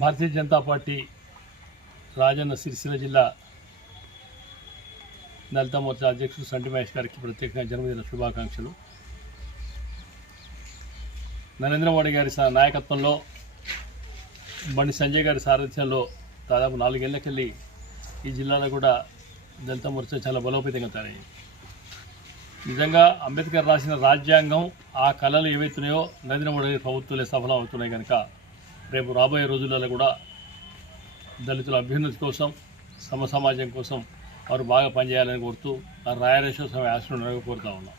Bharatiya Janata party Rajanna Sircilla జిల్లా దళిత మోర్చా అధ్యక్షుడు సంటి మహేష్ గారికి ప్రత్యేకంగా జన్మదిన శుభాకాంక్షలు. నరేంద్ర మోడీ గారి నాయకత్వంలో బండి సంజయ్ గారి సారథ్యంలో దాదాపు 4 ఏళ్లకెళ్ళి ఈ జిల్లాలో కూడా దళిత మోర్చా చాలా బలోపేతంగా తయారయ్యింది. నిజంగా అంబేద్కర్ రాసిన రాజ్యాంగం ఆ కళలు ఏవైతున్నాయో నరేంద్ర మోడీ గారి ప్రభుత్వాలే సఫలం అవుతున్నాయి కనుక రేపు రాబోయే రోజులలో కూడా దళితుల అభ్యున్నతి కోసం సమాజం కోసం వారు బాగా పనిచేయాలని కోరుతూ రాయరేశ్వర స్వామి ఆశీర్వాదం కోరుతా ఉన్నాం.